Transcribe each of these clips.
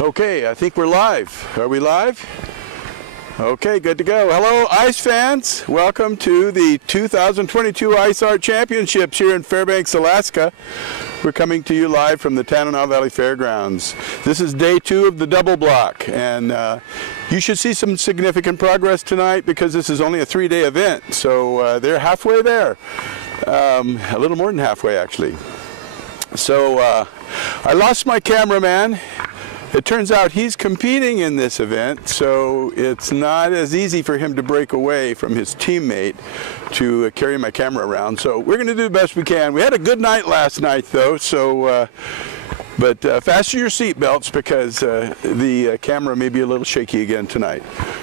Okay, I think we're live. Are we live? Okay, good to go. Hello, ice fans. Welcome to the 2022 Ice Art Championships here in Fairbanks, Alaska. We're coming to you live from the Tanana Valley Fairgrounds. This is day 2 of the double block, and you should see some significant progress tonight because this is only a 3-day event. So they're halfway there, a little more than halfway actually. So I lost my cameraman. It turns out he's competing in this event, so it's not as easy for him to break away from his teammate to carry my camera around. So we're going to do the best we can. We had a good night last night, though, so but fasten your seatbelts because the camera may be a little shaky again tonight.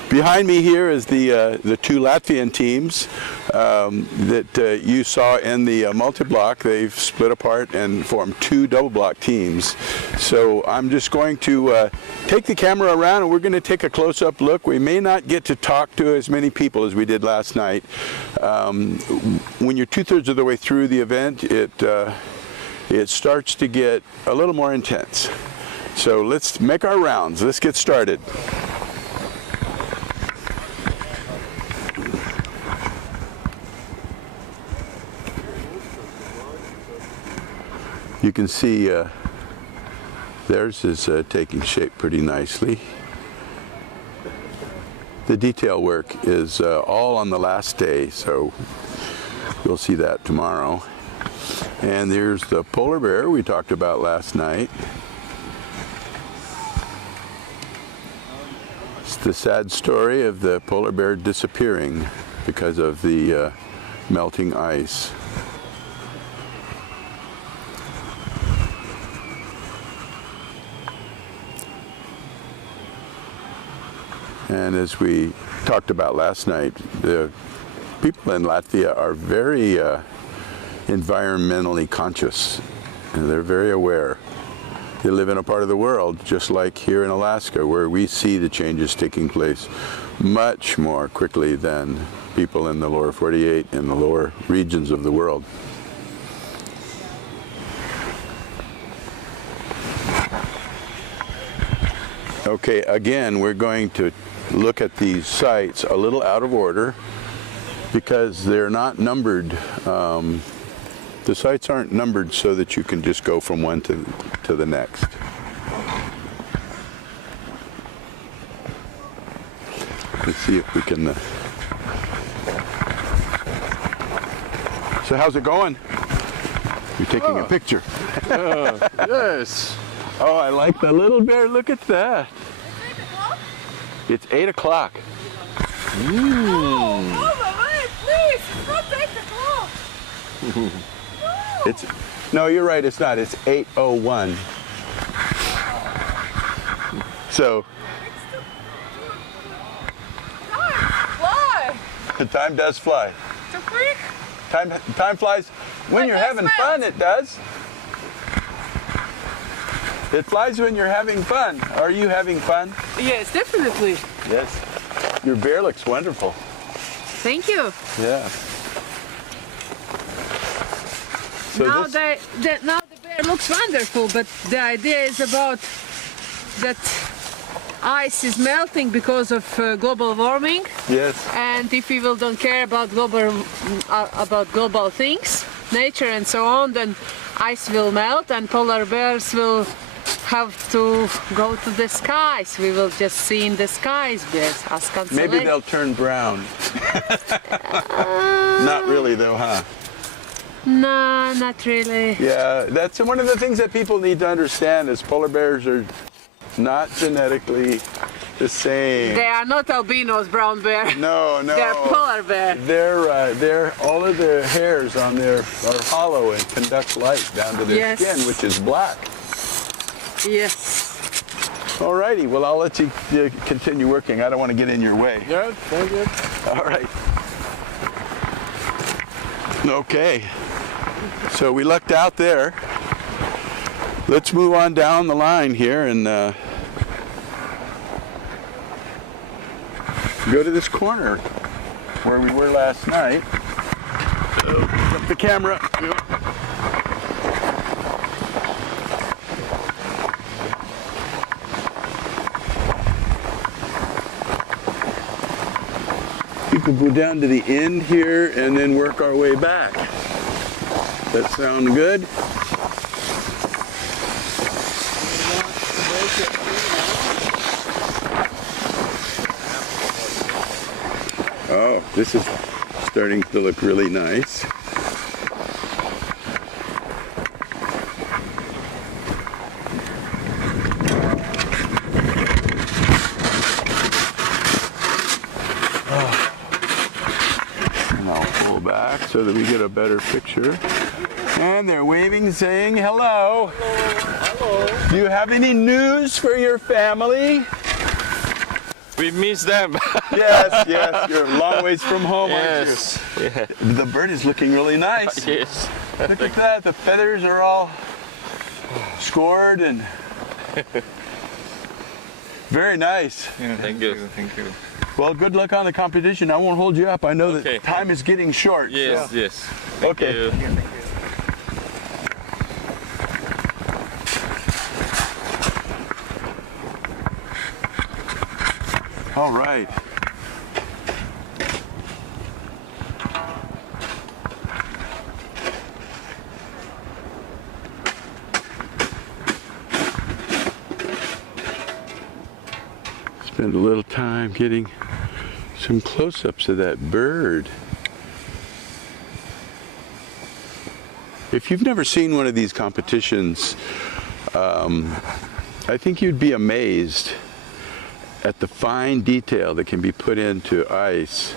Behind me here is the 2 Latvian teams that you saw in the multi-block. They've split apart and formed 2 double-block teams. So I'm just going to take the camera around and we're going to take a close-up look. We may not get to talk to as many people as we did last night. When you're 2/3 of the way through the event, it starts to get a little more intense. So let's make our rounds. Let's get started. You can see theirs is taking shape pretty nicely. The detail work is all on the last day, so you'll see that tomorrow. And there's the polar bear we talked about last night. It's the sad story of the polar bear disappearing because of the melting ice. And as we talked about last night, the people in Latvia are very environmentally conscious, and they're very aware. They live in a part of the world, just like here in Alaska, where we see the changes taking place much more quickly than people in the lower 48 and the lower regions of the world. Okay, again, we're going to look at these sites a little out of order because they're not numbered. The sites aren't numbered so that you can just go from one to the next. Let's see if we can... So how's it going? You're taking a picture. Yes. Oh, I like the little bear. Look at that. It's 8 o'clock. Oh, wait, please. It's not 8 o'clock. No, you're right, it's not. It's 8:01. So time does fly. Too quick. Time flies when you're having fun. It does. It flies when you're having fun. Are you having fun? Yes, definitely. Yes. Your bear looks wonderful. Thank you. Yeah. So now the bear looks wonderful, but the idea is about that ice is melting because of global warming. Yes. And if people don't care about global things, nature and so on, then ice will melt and polar bears will have to go to the skies. We will just see in the skies bears as consolation. Maybe they'll turn brown. Not really though, huh? No, not really. Yeah, that's one of the things that people need to understand is polar bears are not genetically the same. They are not albinos brown bear. No, no. They're polar bear. They're all of the hairs on there are hollow and conduct light down to their skin, which is black. Yes. Alrighty, well I'll let you continue working. I don't want to get in your way. Yeah, thank you. All right. Okay. So we lucked out there. Let's move on down the line here and go to this corner where we were last night. Pick up the camera. think we'll go down to the end here and then work our way back. That sound good? Oh, this is starting to look really nice. And I'll pull back so that we get a better picture. And they're waving, saying hello. Hello. Do you have any news for your family? We miss them. Yes, yes. You're a long ways from home, Yes. Yeah. aren't you? The bird is looking really nice. Yes. Look at that. The feathers are all scored and very nice. Yeah, thank you. Thank you. Well, good luck on the competition. I won't hold you up. I know Okay. that time is getting short. Yes, so. yes. Okay. You. All right. Spend a little time getting some close-ups of that bird. If you've never seen one of these competitions, I think you'd be amazed at the fine detail that can be put into ice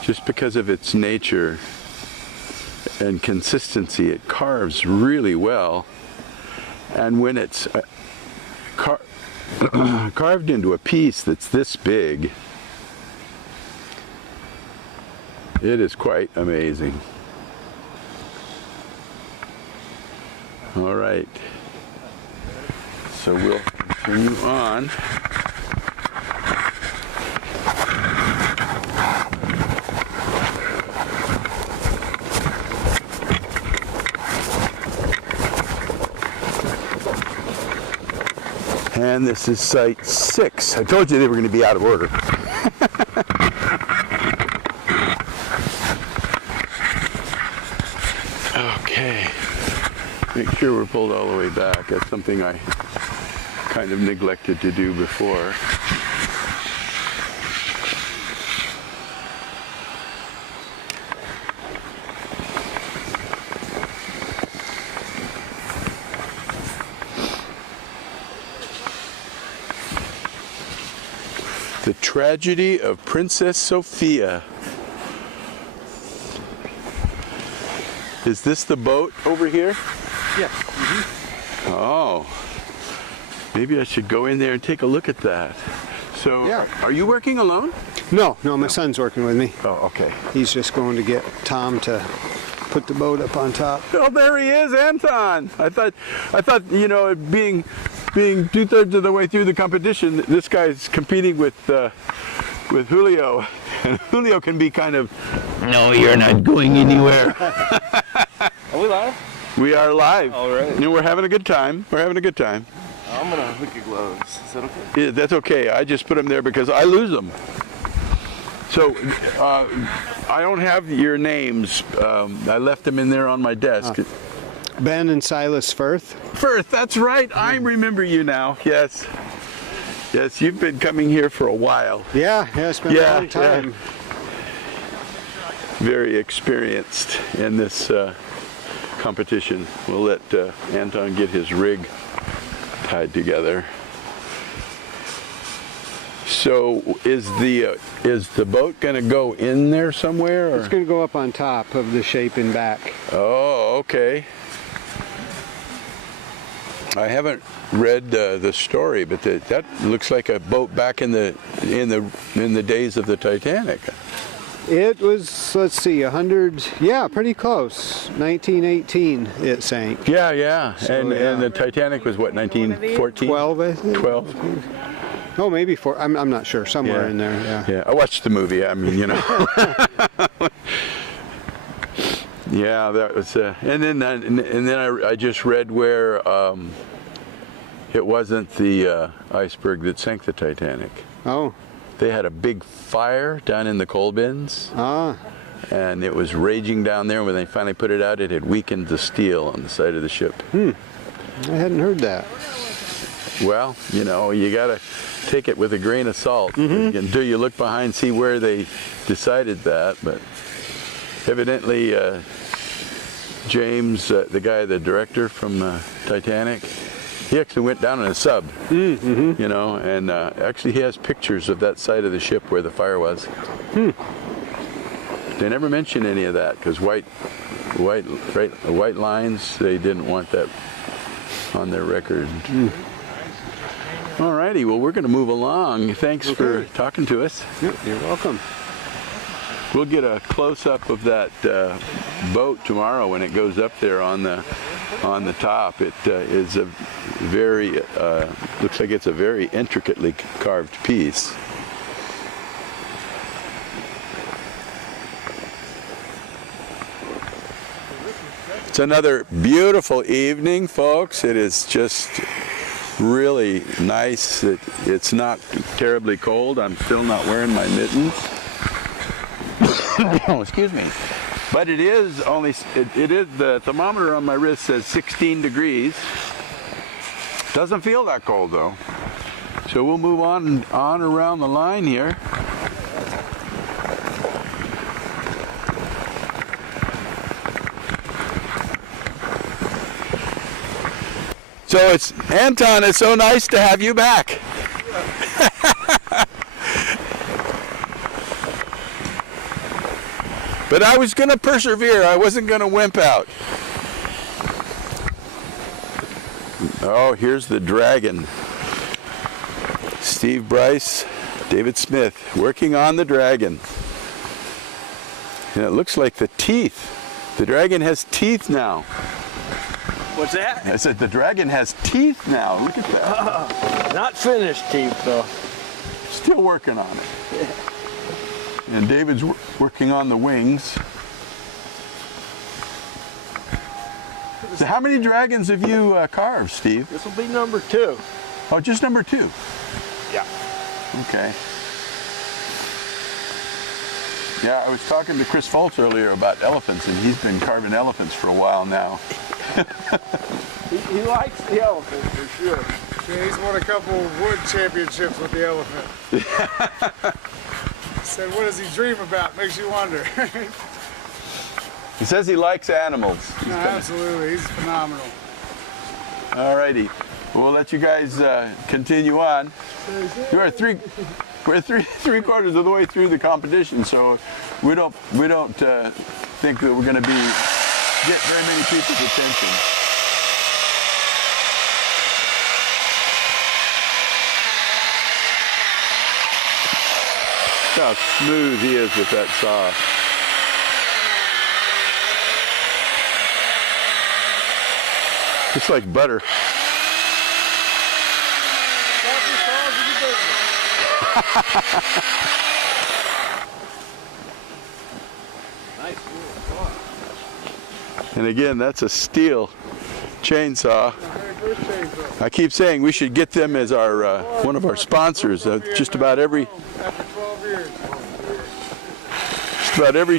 just because of its nature and consistency. It carves really well, and when it's carved into a piece that's this big, it is quite amazing. All right, so we'll continue on. And this is site 6. I told you they were going to be out of order. Okay. Make sure we're pulled all the way back. That's something I kind of neglected to do before. The Tragedy of Princess Sophia. Is this the boat over here? Yeah. Oh. Maybe I should go in there and take a look at that. So, Yeah. are you working alone? No, my son's working with me. Oh, okay. He's just going to get Tom to put the boat up on top. Oh, there he is, Anton. I thought, you know, being 2/3 of the way through the competition, this guy's competing with Julio, and Julio can be kind of, no, you're not going anywhere. Are we live? We are live. All right. And we're having a good time. We're having a good time. I'm gonna hook your gloves. Is that okay? Yeah, that's okay. I just put them there because I lose them. So I don't have your names. I left them in there on my desk. Ben and Silas Firth. Firth, that's right. I remember you now. Yes. Yes, you've been coming here for a while. Yeah, it's been a long time. Very experienced in this competition. We'll let Anton get his rig tied together. So is the boat going to go in there somewhere? Or? It's going to go up on top of the shape and back. Oh, okay. I haven't read the story, but that looks like a boat back in the days of the Titanic. It was, let's see, 100, yeah, pretty close. 1918 it sank. Yeah. So, and the Titanic was what, 1914? 12, I think. 12. Oh, maybe 4. I'm not sure. Somewhere Yeah. in there, yeah. Yeah, I watched the movie. I mean, you know. Yeah, that was. And then I just read where it wasn't the iceberg that sank the Titanic. Oh. they had a big fire down in the coal bins, Ah, and it was raging down there. When they finally put it out, it had weakened the steel on the side of the ship. I hadn't heard that. Well, you know, you got to take it with a grain of salt until you look behind, see where they decided that. But evidently, James, the guy, the director from Titanic, he actually went down in a sub, you know, and actually he has pictures of that side of the ship where the fire was. They never mention any of that because white lines, they didn't want that on their record. All righty, well, we're going to move along. Thanks for talking to us. Yep, you're welcome. We'll get a close-up of that boat tomorrow when it goes up there on the top. It is a very looks like it's a very intricately carved piece. It's another beautiful evening, folks. It is just really nice. It's not terribly cold. I'm still not wearing my mittens. Oh, excuse me. But it is only, it is, the thermometer on my wrist says 16 degrees. Doesn't feel that cold though. So we'll move on around the line here. So it's, Anton, it's so nice to have you back. But I was going to persevere. I wasn't going to wimp out. Oh, here's the Dragon. Steve Bryce, David Smith, working on the Dragon. And it looks like the teeth. The Dragon has teeth now. What's that? I said the Dragon has teeth now. Look at that. Not finished teeth though. Still working on it. And David's working on the wings. So how many dragons have you carved, Steve? This will be number 2. Oh, just number 2. Yeah. Okay. Yeah, I was talking to Chris Fultz earlier about elephants, and he's been carving elephants for a while now. He likes the elephant for sure. Yeah, he's won a couple wood championships with the elephant. Said, what does he dream about? Makes you wonder. He says he likes animals. No, absolutely, he's phenomenal. All righty. We'll let you guys continue on. We're three quarters of the way through the competition, so we don't think that we're going to get very many people's attention. Look how smooth he is with that saw. Just like butter. And again, that's a steel chainsaw. I keep saying we should get them as our one of our sponsors. Just about every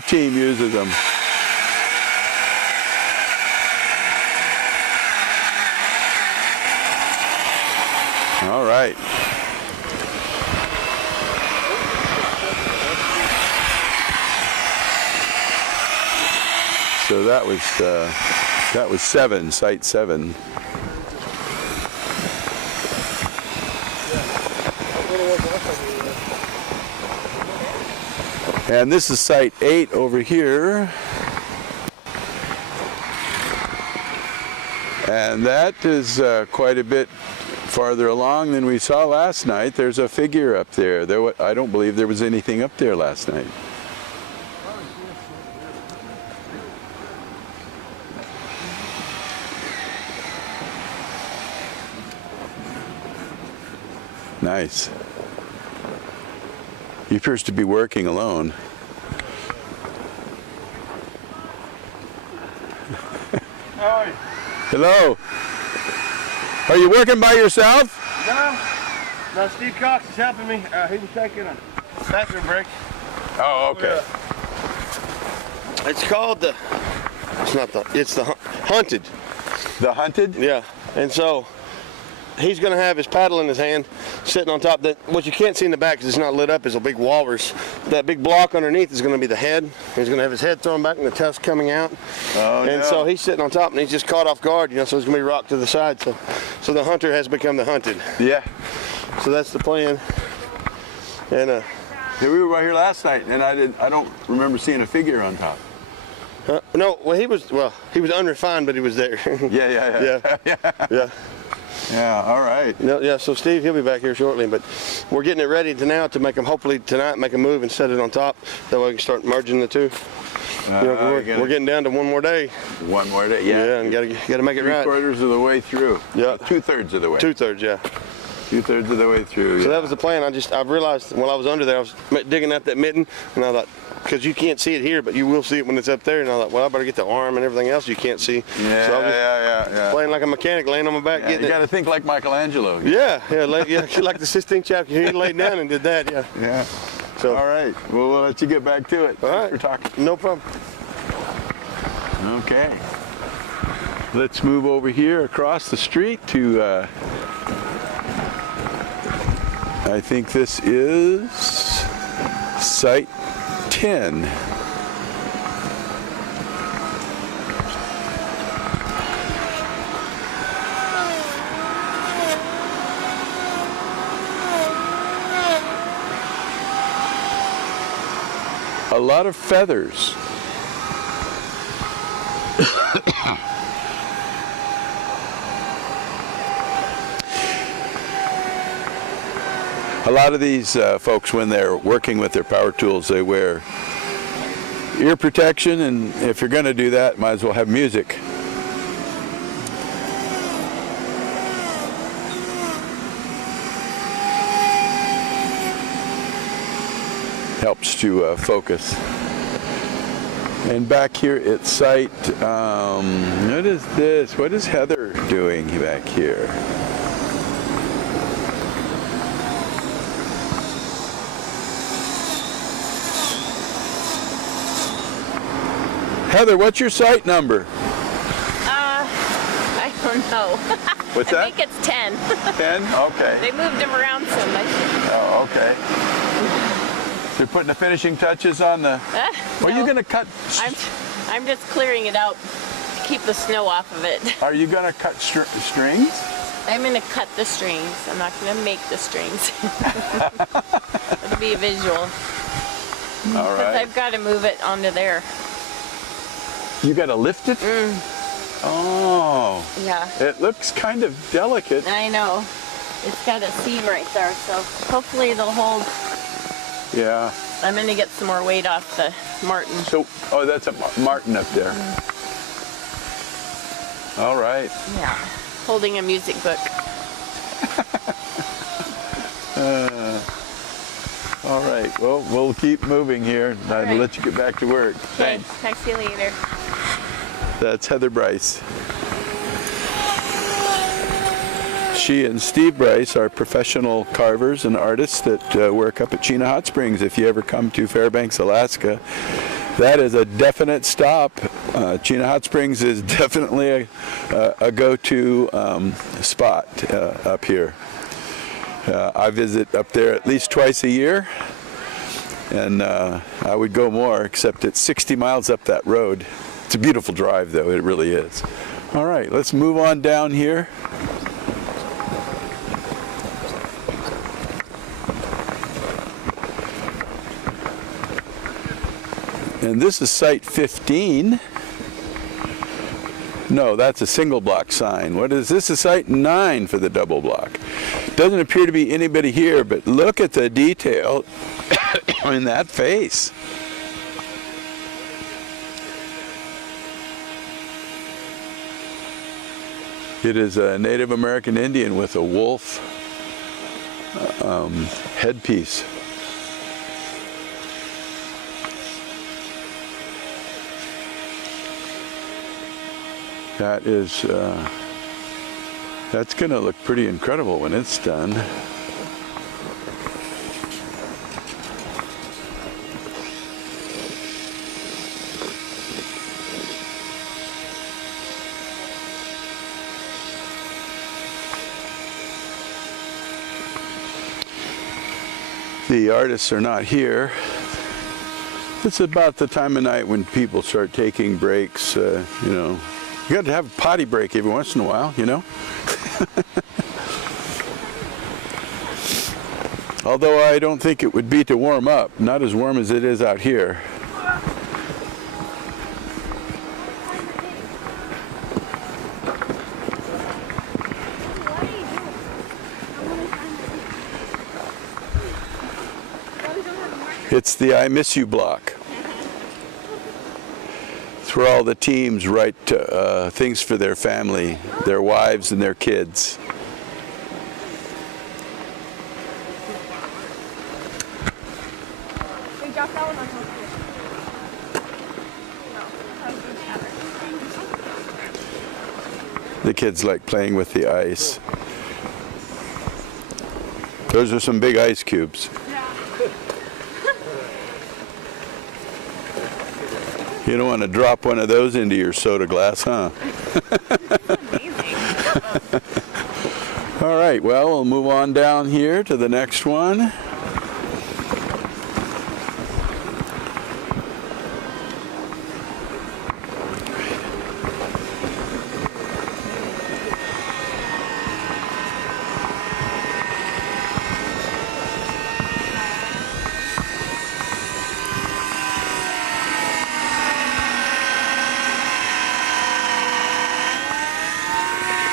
team uses them. All right. So that was 7, site 7. And this is site 8 over here. And that is quite a bit farther along than we saw last night. There's a figure up there. I don't believe there was anything up there last night. Nice. He appears to be working alone. Howdy. Hello. Are you working by yourself? No, Now Steve Cox is helping me. He was taking a bathroom break. Oh, okay. It's called the. It's the hunted. The hunted? Yeah. And so he's going to have his paddle in his hand, sitting on top. That what you can't see in the back because it's not lit up is a big walrus. That big block underneath is going to be the head. He's going to have his head thrown back and the tusk coming out. Oh, and so he's sitting on top and he's just caught off guard. You know, so it's going to be rocked to the side. So the hunter has become the hunted. Yeah. So that's the plan. And yeah, we were right here last night, and I don't remember seeing a figure on top. no, he was unrefined, but he was there. Yeah. Yeah, all right. No, yeah, so Steve, he'll be back here shortly, but we're getting it ready to make him, hopefully tonight, make a move and set it on top. That way we can start merging the two. We're getting down to one more day. One more day, yeah. Yeah, and gotta make it right. 3/4 of the way through. Yeah. 2/3 of the way. 2/3, yeah. 2/3 of the way through. So that was the plan. I realized while I was under there, I was digging out that mitten, and I thought, because you can't see it here, but you will see it when it's up there, and I thought, well, I better get the arm and everything else you can't see. Yeah, so I was playing like a mechanic, laying on my back, getting you it. got to think like Michelangelo. Yeah, like the Sistine Chapter. He laid down and did that, yeah. Yeah. So, all right. Well, we'll let you get back to it. All right. We're talking. No problem. Okay. Let's move over here across the street to, I think this is Site 10. A lot of feathers. A lot of these folks, when they're working with their power tools, they wear ear protection, and if you're going to do that, might as well have music. Helps to focus. And back here at site, what is this? What is Heather doing back here? Heather, what's your site number? I don't know. What's that? I think it's 10. 10? Okay. They moved them around so much. Oh, okay. They're putting the finishing touches on the... Are you going to cut... I'm just clearing it out to keep the snow off of it. Are you going to cut strings? I'm going to cut the strings. I'm not going to make the strings. It'll be a visual. All right. Because I've got to move it onto there. You got to lift it? Oh. Yeah. It looks kind of delicate. I know. It's got a seam right there, so hopefully it'll hold. Yeah. I'm going to get some more weight off the marten. So, oh, that's a marten up there. All right. Yeah. Holding a music book. All right. Well, we'll keep moving here. I'll right. let you get back to work. Okay. Talk to you later. That's Heather Bryce. She and Steve Bryce are professional carvers and artists that work up at Chena Hot Springs. If you ever come to Fairbanks, Alaska, that is a definite stop. Chena Hot Springs is definitely a go-to spot up here. I visit up there at least twice a year, and I would go more, except it's 60 miles up that road. It's a beautiful drive, though. It really is. All right, let's move on down here. And this is Site 15. No, that's a single block sign. What is this? Is Site 9 for the double block. Doesn't appear to be anybody here, but look at the detail in that face. It is a Native American Indian with a wolf headpiece. That is, that's going to look pretty incredible when it's done. The artists are not here. It's about the time of night when people start taking breaks, you know. You got to have a potty break every once in a while, you know. Although I don't think it would be to warm up, not as warm as it is out here. It's the I Miss You block. It's where all the teams write things for their family, their wives and their kids. The kids like playing with the ice. Those are some big ice cubes. You don't want to drop one of those into your soda glass, huh? All right, well, we'll move on down here to the next one.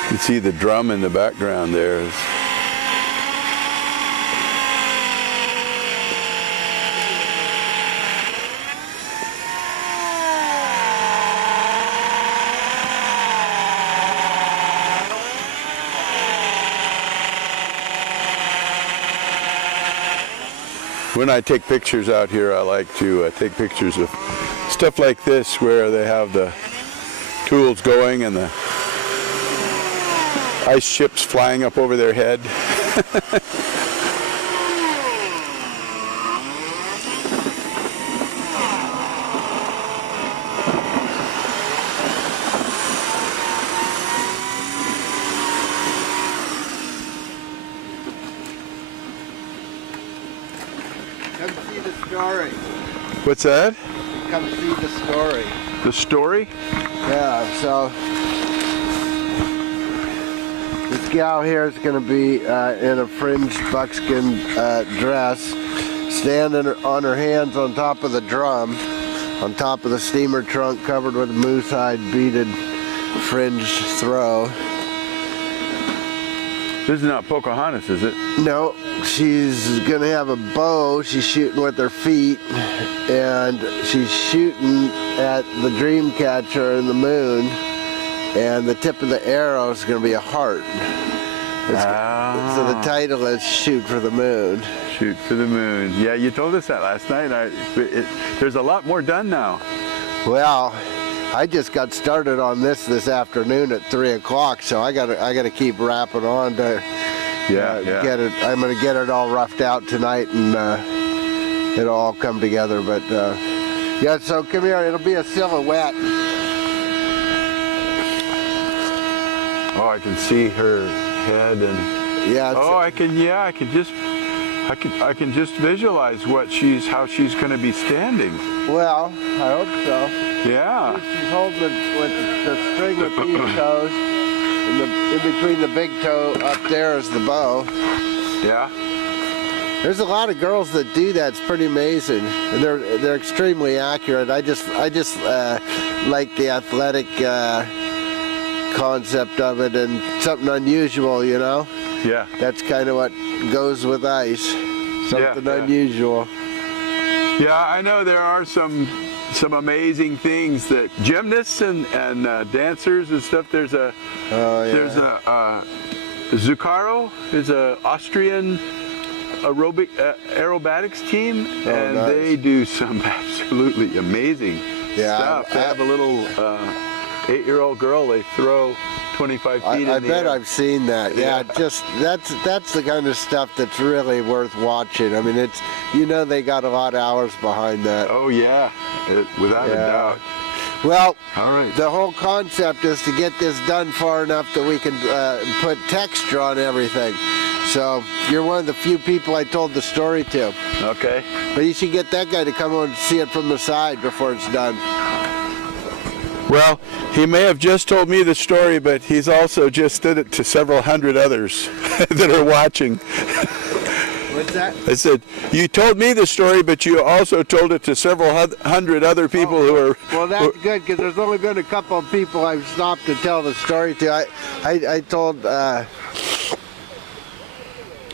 You see the drum in the background there. When I take pictures out here, I like to take pictures of stuff like this where they have the tools going and the ice ships flying up over their head. Come see the story. What's that? Come see the story. The story? Yeah, so this gal here is going to be in a fringed buckskin dress, standing on her hands on top of the drum, on top of the steamer trunk covered with moose-hide beaded fringed throw. This is not Pocahontas, is it? No, she's going to have a bow. She's shooting with her feet, and she's shooting at the dream catcher in the moon. And the tip of the arrow is going to be a heart. So the title is Shoot for the Moon. Shoot for the moon. Yeah, you told us that last night. There's a lot more done now. Well, I just got started on this afternoon at 3 o'clock, so I gotta keep wrapping on to get it. I'm gonna get it all roughed out tonight, and it'll all come together. But yeah, so come here. It'll be a silhouette. Oh, I can see her head and yeah. I can just visualize how she's going to be standing. Well, I hope so. Yeah. She's holding it with the string with these toes, and in between the big toe up there is the bow. Yeah. There's a lot of girls that do that. It's pretty amazing, and they're extremely accurate. I just like the athletic concept of it, and something unusual, you know. Yeah. That's kind of what goes with ice. Something unusual. Yeah, I know there are some amazing things that gymnasts and dancers and stuff. There's a Zucaro is a Austrian aerobatics team, and nice. they do some absolutely amazing stuff. They have a little 8-year-old girl. They throw 25 feet in the air. I bet I've seen that. Yeah, just that's the kind of stuff that's really worth watching. I mean, it's, you know, they got a lot of hours behind that. Oh yeah, without a doubt. Well, all right. The whole concept is to get this done far enough that we can put texture on everything. So you're one of the few people I told the story to. Okay. But you should get that guy to come over and see it from the side before it's done. Well, he may have just told me the story, but he's also just did it to several hundred others that are watching. What's that? I said, you told me the story, but you also told it to several hundred other people who are... Well, that's good, because there's only been a couple of people I've stopped to tell the story to. I told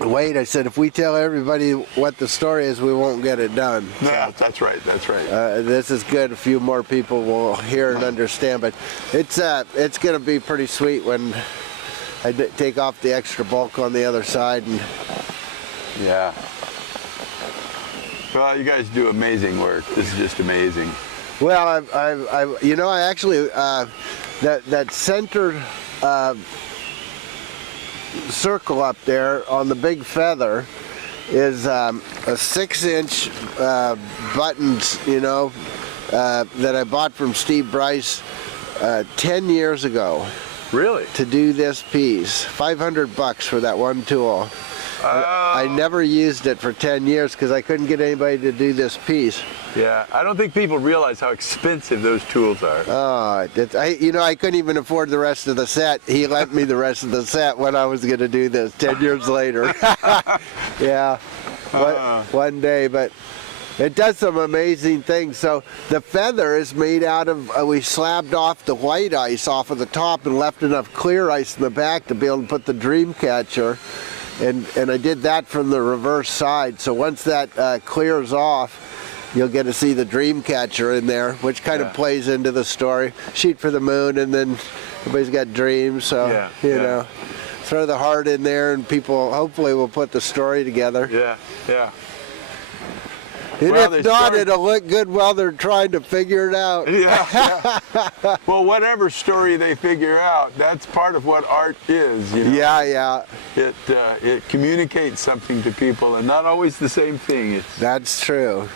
Wade, I said, if we tell everybody what the story is, we won't get it done. Yeah, that's right, that's right. This is good. A few more people will hear and understand, but it's going to be pretty sweet when I take off the extra bulk on the other side. And yeah. Well, you guys do amazing work. This is just amazing. well, I actually that center circle up there on the big feather is a 6-inch buttons, that I bought from Steve Bryce 10 years ago. Really? To do this piece. $500 for that one tool. I never used it for 10 years because I couldn't get anybody to do this piece. Yeah, I don't think people realize how expensive those tools are. Oh, I couldn't even afford the rest of the set. He lent me the rest of the set when I was going to do this 10 years later. Yeah, one day, but it does some amazing things. So the feather is made out of, we slabbed off the white ice off of the top and left enough clear ice in the back to be able to put the dream catcher. And I did that from the reverse side. So once that clears off, you'll get to see the dream catcher in there, which kind of plays into the story. Shoot for the moon, and then everybody's got dreams. So, you know, throw the heart in there, and people hopefully will put the story together. Yeah, yeah. And Well, if not, it'll look good while they're trying to figure it out. Yeah, yeah. Well, whatever story they figure out, that's part of what art is. You know? Yeah, yeah. It communicates something to people, and not always the same thing. That's true.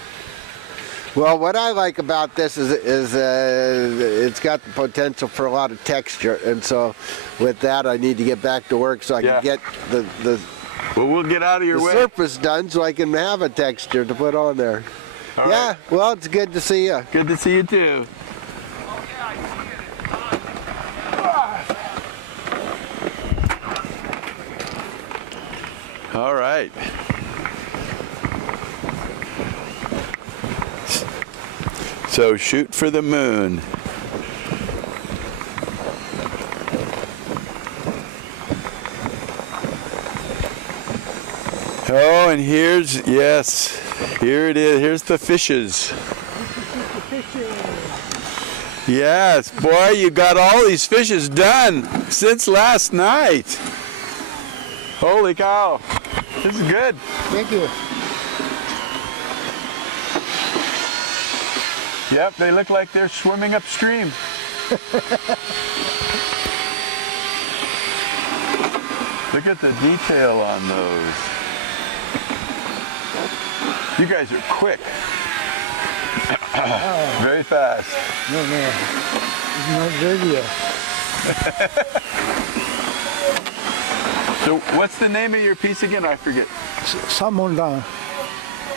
Well, what I like about this is it's got the potential for a lot of texture, and so with that, I need to get back to work so I can get the Well, we'll get out of your way. surface done so I can have a texture to put on there. All Yeah, right. well, it's good to see you. Good to see you too. All right. So shoot for the moon. Oh, and here's, here it is. Here's the fishes. Yes, boy, you got all these fishes done since last night. Holy cow. This is good. Thank you. Yep, they look like they're swimming upstream. Look at the detail on those. You guys are quick. Very fast. No, it's not video. So what's the name of your piece again? I forget. Salmon land.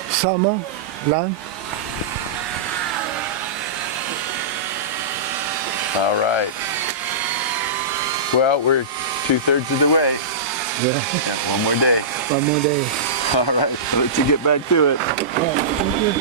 Salmon land. All right. Well, we're 2/3 of the way. Yeah. One more day. One more day. All right, I'll let you get back to it. Thank you.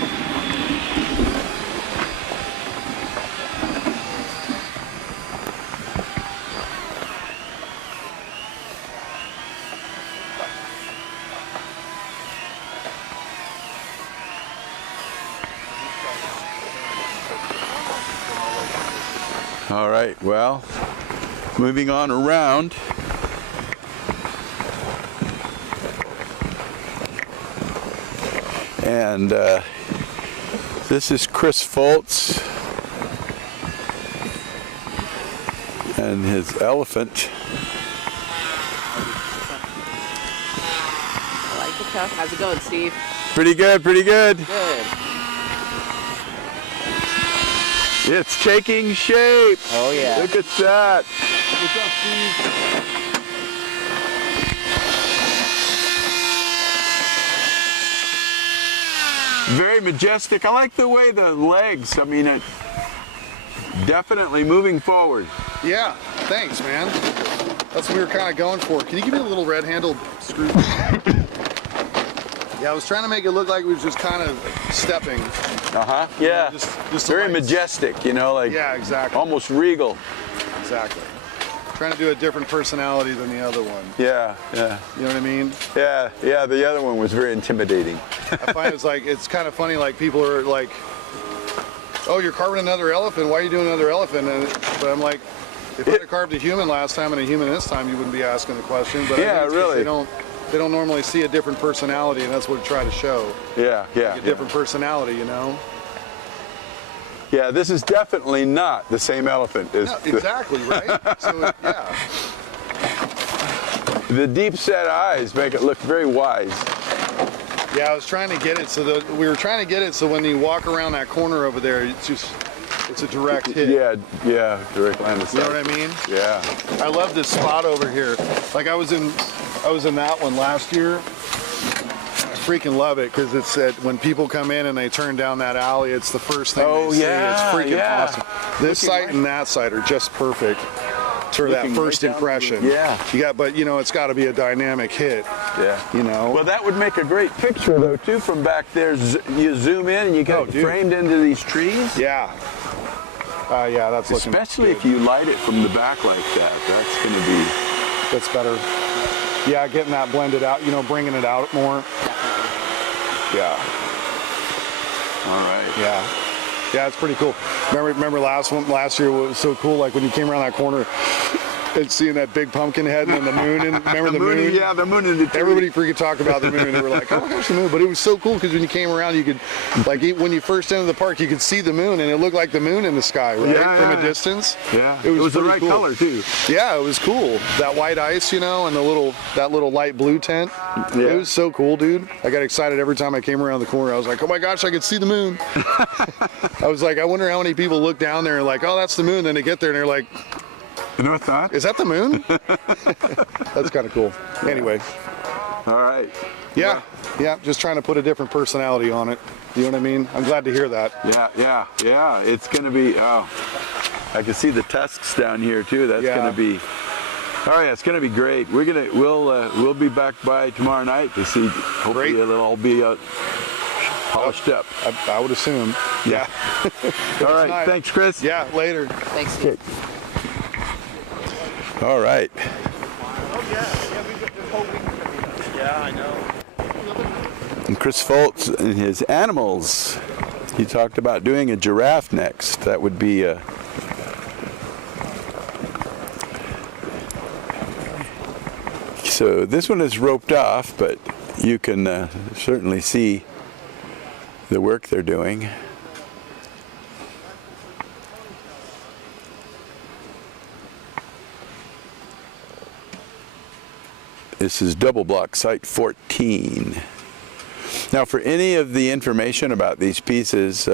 All right, well, moving on around. And this is Chris Fultz and his elephant. I like the cuff. How's it going, Steve? Pretty good, pretty good. Good. It's taking shape. Oh, yeah. Look at that. Very majestic. I like the way the legs, I mean, it definitely moving forward. Yeah, thanks, man. That's what we were kind of going for. Can you give me a little red-handled screw? Yeah, I was trying to make it look like we was just kind of stepping. Uh-huh. Yeah. Just very like, majestic, you know, like yeah, exactly. almost regal. Exactly. Trying to do a different personality than the other one. Yeah, yeah. You know what I mean? Yeah, yeah, the other one was very intimidating. I find it's kind of funny, like people are like, oh, you're carving another elephant, why are you doing another elephant? But I'm like, if I had carved a human last time and a human this time, you wouldn't be asking the question. But yeah, I think it's really. They don't normally see a different personality, and that's what we try to show. Yeah, yeah. Like a different personality, you know? Yeah, this is definitely not the same elephant as No, exactly, right? So, yeah. the deep set eyes make it look very wise. Yeah, I was trying to get it so that we were trying to get it so when you walk around that corner over there, it's a direct hit. Yeah, yeah, direct line of sight. You know what I mean? Yeah. I love this spot over here. Like I was in that one last year. I freaking love it because it's when people come in and they turn down that alley, it's the first thing they see. It's freaking awesome. This site and that site are just perfect for that first impression. Yeah. But you know, it's got to be a dynamic hit. Yeah. You know. Well, that would make a great picture though too from back there. You zoom in and you get framed into these trees. Yeah. Yeah, that's looking especially good. if you light it from the back like that. That's going to be. That's better. Yeah, getting that blended out. You know, bringing it out more. Yeah. All right. Yeah. Yeah, it's pretty cool. Remember last year was so cool, like when you came around that corner and seeing that big pumpkin head and then the moon, and remember the moon? Yeah, the moon in the tree. Everybody freaking talked about the moon. They were like, oh my gosh, the moon. But it was so cool because when you came around, you could, like when you first entered the park, you could see the moon and it looked like the moon in the sky, right? Yeah, From a distance. Yeah. It was the right cool. color too. Yeah, it was cool. That white ice, you know, and that little light blue tent. Yeah. It was so cool, dude. I got excited every time I came around the corner. I was like, oh my gosh, I could see the moon. I was like, I wonder how many people look down there and like, oh, that's the moon. Then they get there and they're like, You know what that? is that the moon? That's kind of cool. Anyway. All right. Yeah. Yeah. Just trying to put a different personality on it. You know what I mean? I'm glad to hear that. Yeah. It's going to be. Oh, I can see the tusks down here too. That's going to be. Oh yeah, it's going to be great. We'll be back by tomorrow night to see. Hopefully it'll all be polished up. I would assume. Yeah. All right. Thanks, Chris. Yeah. Later. Thanks. Okay. All right. Yeah, I know. And Chris Fultz and his animals. He talked about doing a giraffe next. That would be a. So this one is roped off, but you can certainly see the work they're doing. This is double block site 14. Now for any of the information about these pieces,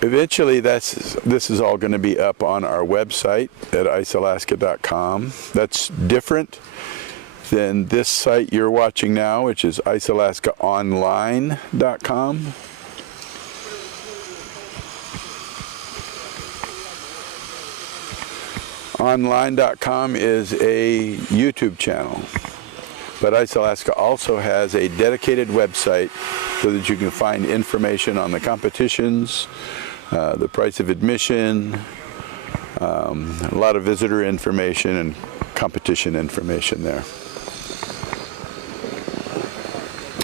eventually this is all going to be up on our website at icealaska.com. That's different than this site you're watching now, which is icealaskaonline.com. Online.com is a YouTube channel, but Ice Alaska also has a dedicated website so that you can find information on the competitions, the price of admission, a lot of visitor information and competition information there.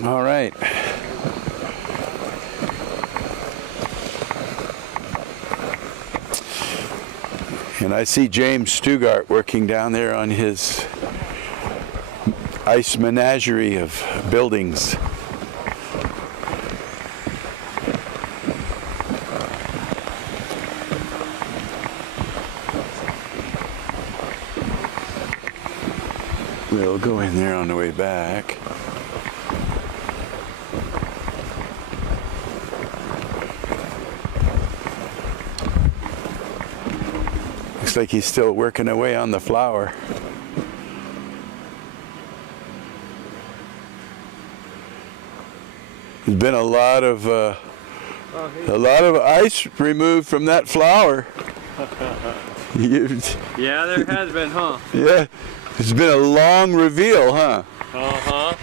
All right. And I see James Stugart working down there on his ice menagerie of buildings. We'll go in there on the way back. Looks like he's still working away on the flower. There's been a lot of ice removed from that flower. Yeah, there has been, huh? Yeah, it's been a long reveal, huh? Uh-huh.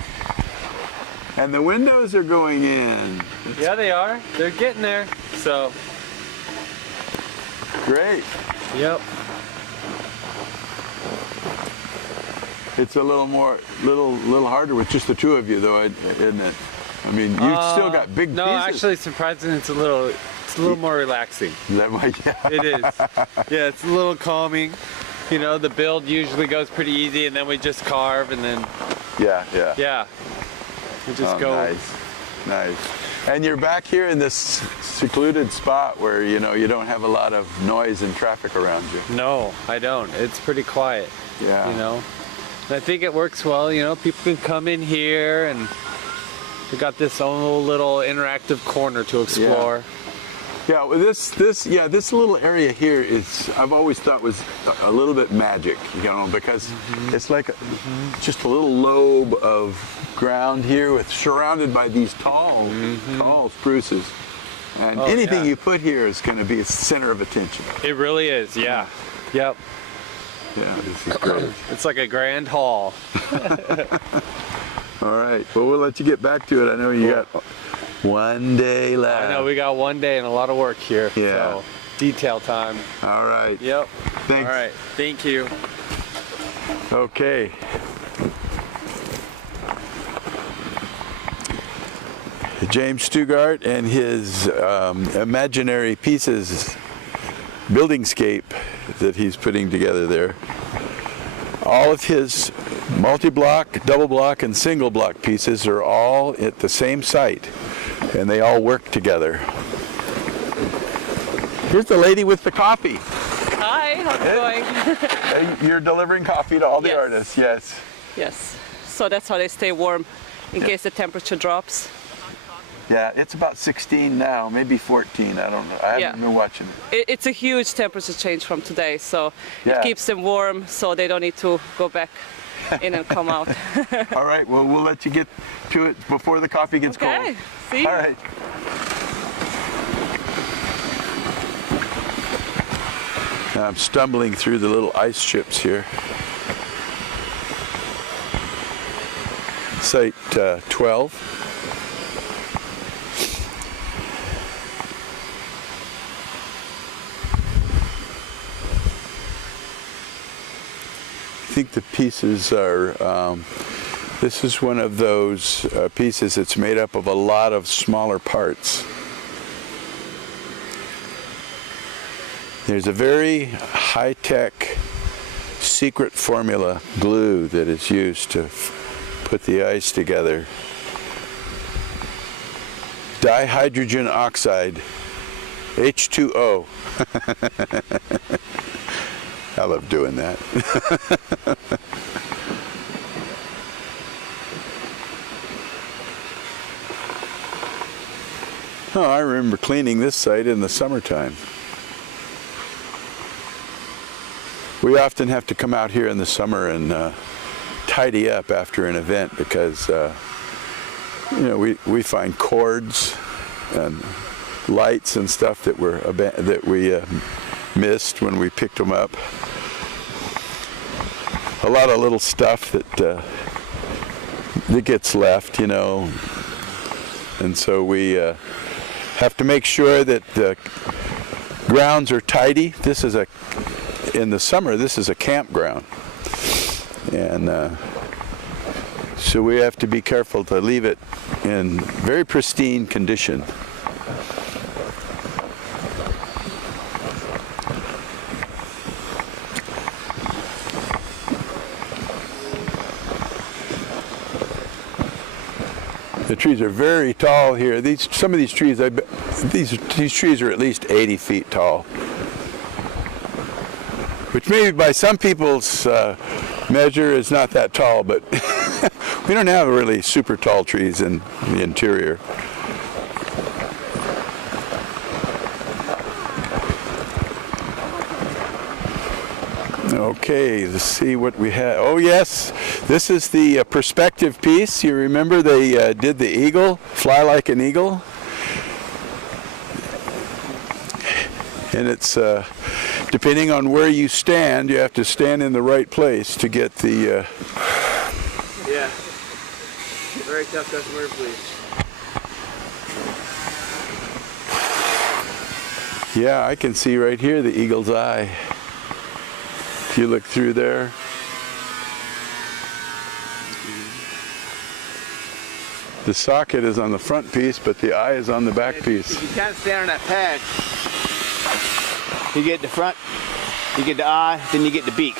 And the windows are going in. Yeah, they are. They're getting there. So. Great. Yep. It's a little harder with just the two of you, though, isn't it? I mean, you've still got big no, pieces. actually, surprisingly, it's a little more relaxing. Is that why? Yeah. It is. Yeah, it's a little calming. You know, the build usually goes pretty easy, and then we just carve, and then Yeah. yeah, we just go. Nice. And you're back here in this secluded spot where you don't have a lot of noise and traffic around you. No, I don't. It's pretty quiet. Yeah. You know, and I think it works well. You know, people can come in here, and we got this own little interactive corner to explore. Yeah, well, this little area here is, I've always thought was a little bit magic, because it's like just a little lobe of ground here surrounded by these tall spruces. And anything you put here is going to be a center of attention. It really is, yeah. Yep. Yeah, this is great. It's like a grand hall. All right, well, we'll let you get back to it. I know you got one day left. I know, we got one day and a lot of work here. Yeah. So, detail time. All right. Yep. Thanks. All right, thank you. Okay. James Stugart and his imaginary pieces, buildingscape that he's putting together there. All of his multi-block, double block, and single block pieces are all at the same site, and they all work together. Here's the lady with the coffee. Hi, how's it going? You're delivering coffee to all the Yes. artists, yes. Yes, so that's how they stay warm in case the temperature drops. Yeah, it's about 16 now, maybe 14. I don't know. I haven't been watching it. It's a huge temperature change from today, so Yeah. it keeps them warm so they don't need to go back in and come out. All right, well, we'll let you get to it before the coffee gets cold. Okay, see? All right. Now I'm stumbling through the little ice chips here. Site 12. I think the pieces are, this is one of those pieces that's made up of a lot of smaller parts. There's a very high-tech secret formula glue that is used to put the ice together. Dihydrogen oxide, H2O. I love doing that. Oh, I remember cleaning this site in the summertime. We often have to come out here in the summer and tidy up after an event because we find cords and lights and stuff that we missed when we picked them up. A lot of little stuff that gets left, and so we have to make sure that the grounds are tidy. In the summer, this is a campground, and so we have to be careful to leave it in very pristine condition. The trees are very tall here. Some of these trees, these trees are at least 80 feet tall, which maybe by some people's measure is not that tall, but we don't have really super tall trees in the interior. Okay, let's see what we have. Oh yes, this is the perspective piece. You remember they did the eagle, fly like an eagle? And it's depending on where you stand, you have to stand in the right place to get the... Yeah, very tough customer, please. Yeah, I can see right here the eagle's eye. If you look through there. The socket is on the front piece, but the eye is on the back piece. If you kind of stand on that pad, you get the front, you get the eye, then you get the beak.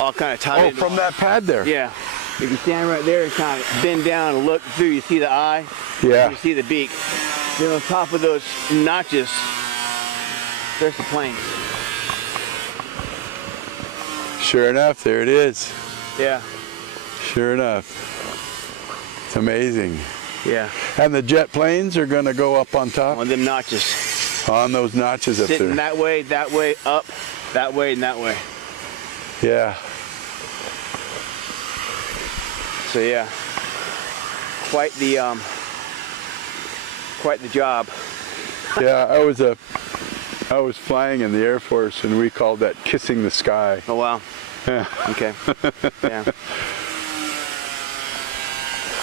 All kind of tied. Oh, from that pad there? Yeah. If you stand right there and kind of bend down and look through, you see the eye, yeah. You see the beak. Then on top of those notches, there's the plane. Sure enough, there it is. Yeah. Sure enough. It's amazing. Yeah. And the jet planes are going to go up on top? On them notches. On those notches up there. Sitting that way, up, that way, and that way. Yeah. So yeah, quite the job. Yeah, I was flying in the Air Force, and we called that kissing the sky. Oh wow. Yeah. Okay. Yeah.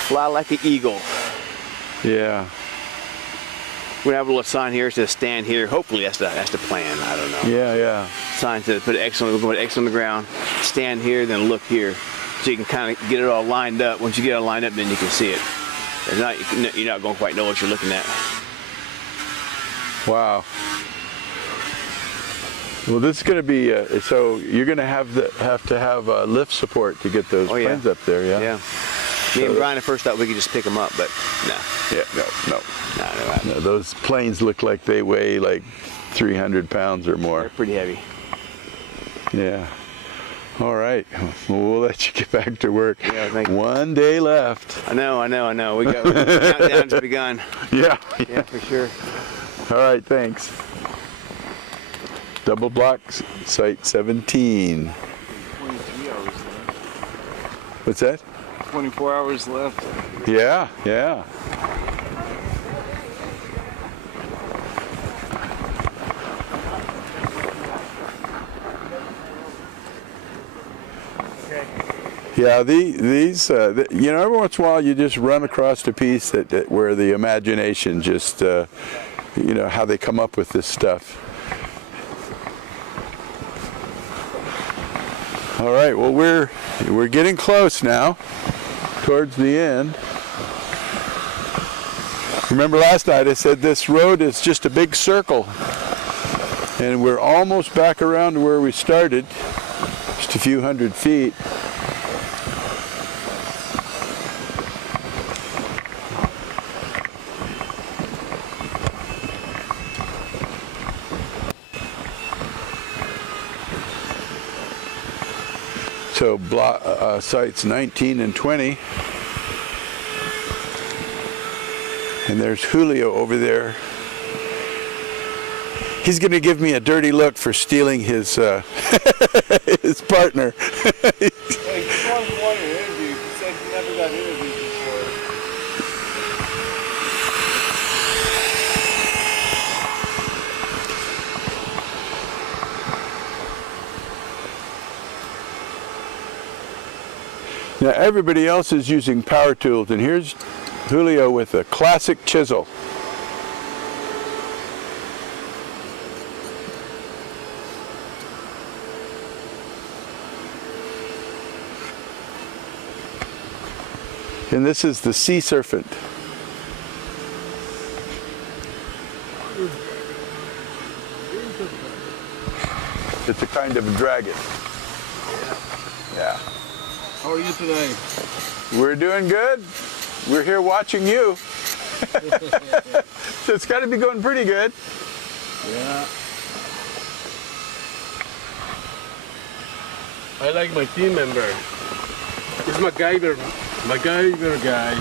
Fly like an eagle. Yeah. We're gonna have a little sign here. It says stand here. Hopefully that's the plan. I don't know. Yeah, yeah. Sign to put an X on. We're going to put X on the ground. Stand here, then look here, so you can kind of get it all lined up. Once you get it all lined up, then you can see it. If not, you're not going to quite know what you're looking at. Wow. Well, this is going to be so you're going to have to have lift support to get those planes up there. Yeah. Yeah. Me and Brian at first thought we could just pick them up, but no. Yeah. No. No. Those planes look like they weigh like 300 pounds or more. They're pretty heavy. Yeah. All right. Well, we'll let you get back to work. Yeah, thank you. One day left. I know. We got countdown's begun. Yeah. Yeah, for sure. All right. Thanks. Double block, site 17. 23 hours left. What's that? 24 hours left. Yeah, yeah. Yeah, these, you know, every once in a while you just run across a piece that where the imagination just, you know, how they come up with this stuff. All right, well we're getting close now, towards the end. Remember last night I said this road is just a big circle, and we're almost back around to where we started, just a few hundred feet. So sites 19 and 20. And there's Julio over there. He's going to give me a dirty look for stealing his his partner. He just wanted to want an interview. He said he never got interviewed before. Now everybody else is using power tools, and here's Julio with a classic chisel. And this is the sea serpent. It's a kind of a dragon. Yeah. How are you today? We're doing good. We're here watching you. So it's got to be going pretty good. Yeah. I like my team member. He's MacGyver guy.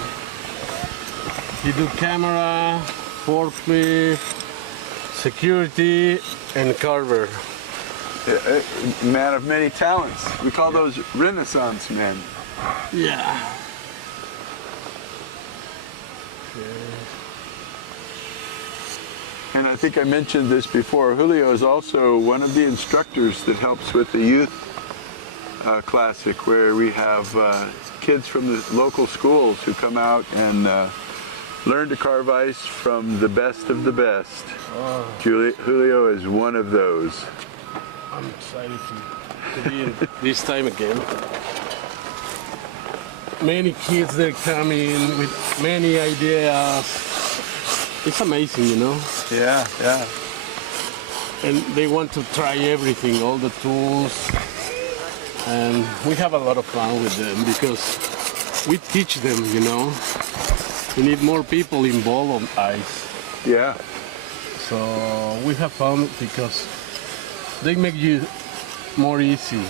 He do camera, forklift, security, and carver. a man of many talents. We call those Renaissance men. Yeah. And I think I mentioned this before. Julio is also one of the instructors that helps with the youth classic, where we have kids from the local schools who come out and learn to carve ice from the best of the best. Oh. Julio is one of those. I'm excited to be in this time again. Many kids, they're coming with many ideas. It's amazing, you know? Yeah, yeah. And they want to try everything, all the tools. And we have a lot of fun with them because we teach them, you know? We need more people involved on ice. Yeah. So we have fun because they make you more easy.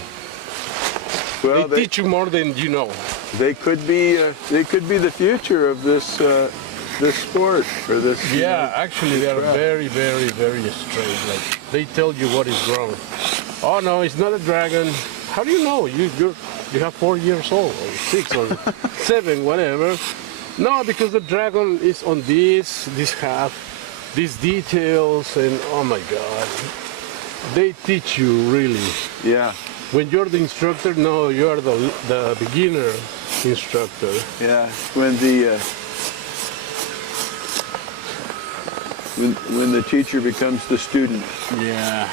Well, they teach you more than you know. They could be the future of this this sport or this. Yeah, actually they are very, very, very straight. Like they tell you what is wrong. Oh no, it's not a dragon. How do you know? You have 4 years old or 6 or 7, whatever. No, because the dragon is on this half, these details, and oh my God, they teach you really. Yeah. When you're the instructor, no, you're the beginner instructor. Yeah. When the when the teacher becomes the student. Yeah.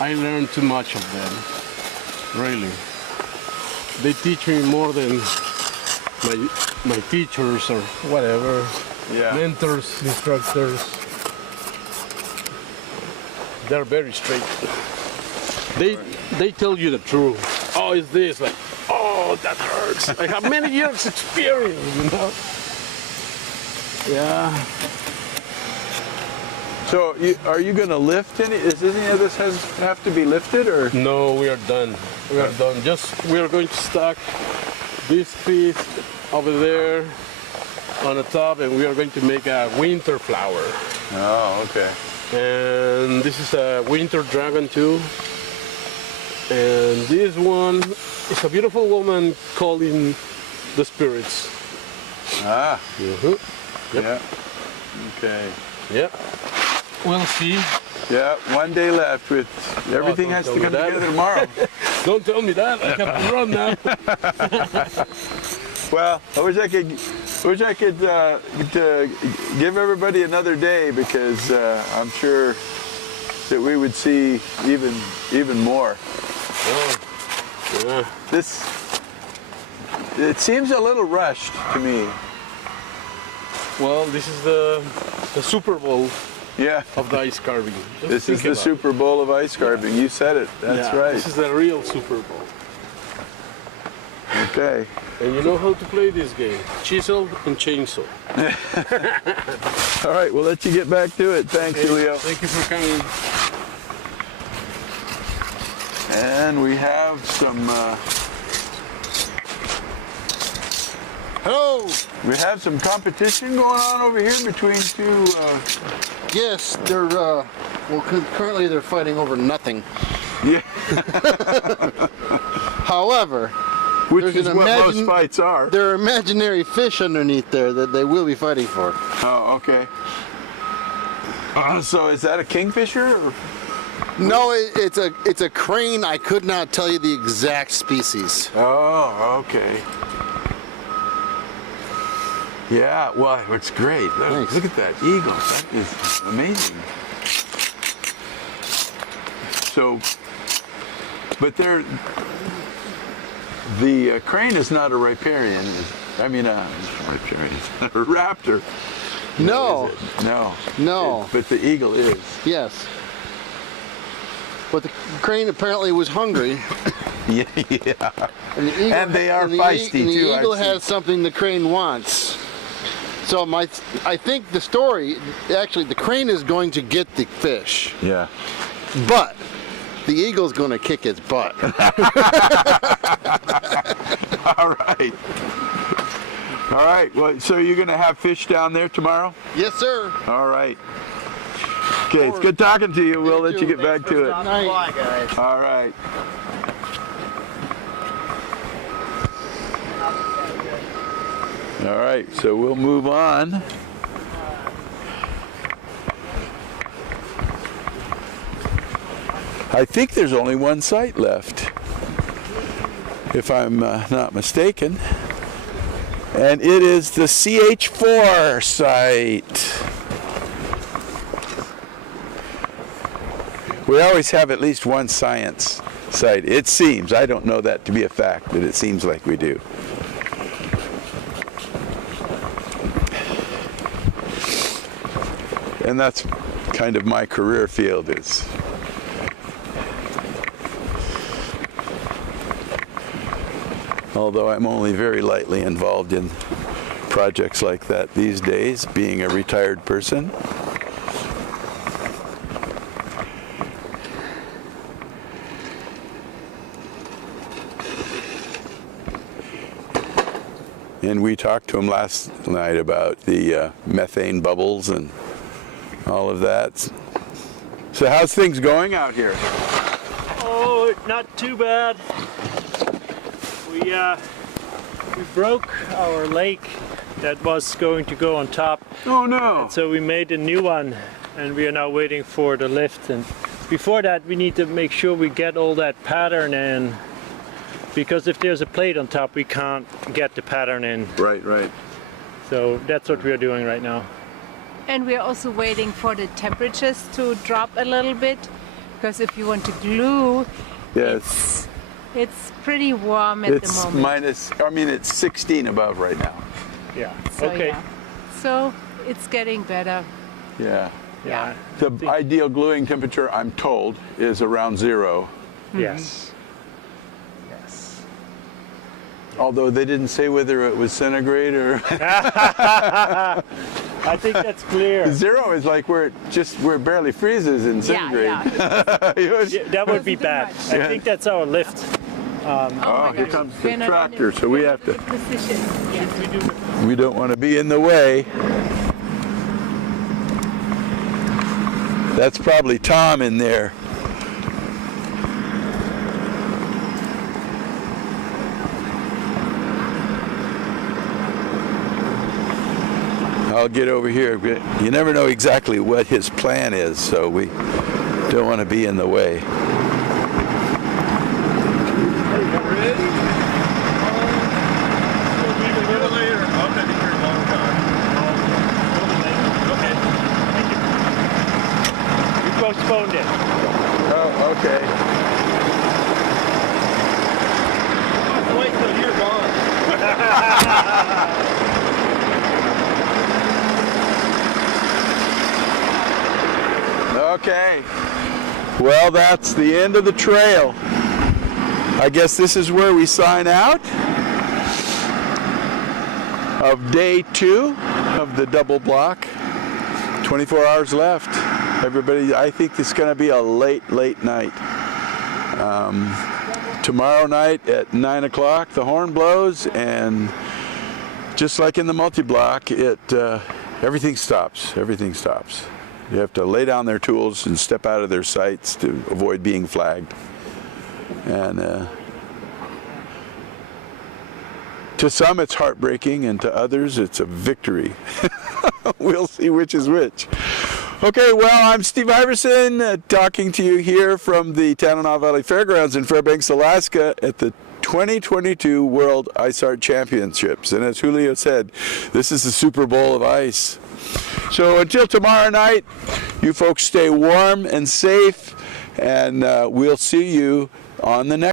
I learned too much of them. Really. They teach me more than my teachers or whatever. Yeah. Mentors, instructors. They're very straight. They tell you the truth. Oh, it's this, like, oh, that hurts. I have many years experience, you know? Yeah. So, are you going to lift any? Is any of this have to be lifted, or? No, we are done. We are done. We are going to stack this piece over there on the top, and we are going to make a winter flower. Oh, okay. And this is a winter dragon too. And this one is a beautiful woman calling the spirits. Ah. Mm-hmm. Yep. Yeah. Okay. Yep. We'll see. Yeah, one day left with everything has to come together tomorrow. Don't tell me that. I have to run now. Well, I wish I could give everybody another day, because I'm sure that we would see even more. Oh, yeah. It seems a little rushed to me. Well, this is the Super Bowl. Yeah. Of the ice carving. This is the Super Bowl of ice carving. You said it. That's right. This is the real Super Bowl. Okay. And you know how to play this game. Chisel and chainsaw. All right, we'll let you get back to it. Thanks, Julio. Thank you for coming. And we have some... Hello! We have some competition going on over here between two... Yes, they're, well, currently they're fighting over nothing. Yeah. However, which is what most fights are. There are imaginary fish underneath there that they will be fighting for. Oh, okay. So is that a kingfisher? Or? No, it's a crane. I could not tell you the exact species. Oh, okay. Yeah, well, it's great. Look at that eagle. That is amazing. So, but the crane is not a riparian. I mean, a raptor. No. No. But the eagle is. Yes. But the crane apparently was hungry. Yeah. And they are feisty too. The eagle has something the crane wants. So I think the story, actually, the crane is going to get the fish. Yeah. But the eagle's going to kick its butt. All right. All right. Well, so you're going to have fish down there tomorrow? Yes, sir. All right. Okay, it's good talking to you. We'll let you get back to it. Night, guys. All right. All right, so we'll move on. I think there's only one site left, if I'm not mistaken. And it is the CH4 site. We always have at least one science site. It seems. I don't know that to be a fact, but it seems like we do. And that's kind of my career field is. Although I'm only very lightly involved in projects like that these days, being a retired person. And we talked to him last night about the methane bubbles and all of that. So how's things going out here? Oh, not too bad. We broke our lake that was going to go on top. Oh no! And so we made a new one, and we are now waiting for the lift. And before that, we need to make sure we get all that pattern in, because if there's a plate on top, we can't get the pattern in. Right, right. So that's what we are doing right now. And we're also waiting for the temperatures to drop a little bit, because if you want to glue, Yes. it's pretty warm at the moment. It's 16 above right now. Yeah. So, Okay. yeah. So it's getting better. Yeah. Yeah. The ideal gluing temperature, I'm told, is around 0. Yes. Yes. Although they didn't say whether it was centigrade or... I think that's clear. 0 is like where it barely freezes in centigrade. Yeah, that would be bad. I think that's our lift. Oh, here comes the tractor, so we have to... Yeah. We don't want to be in the way. That's probably Tom in there. I'll get over here. You never know exactly what his plan is, so we don't want to be in the way. Postponed it. Oh, okay. Wait till you're gone. Okay. Well, that's the end of the trail. I guess this is where we sign out of day 2 of the double block. 24 hours left. Everybody, I think it's going to be a late night. Tomorrow night at 9 o'clock, the horn blows, and just like in the multi-block, everything stops. Everything stops. You have to lay down their tools and step out of their sights to avoid being flagged. And to some, it's heartbreaking, and to others, it's a victory. We'll see which is which. Okay, well, I'm Steve Iverson, talking to you here from the Tanana Valley Fairgrounds in Fairbanks, Alaska, at the 2022 World Ice Art Championships. And as Julio said, this is the Super Bowl of ice. So until tomorrow night, you folks stay warm and safe, and we'll see you on the next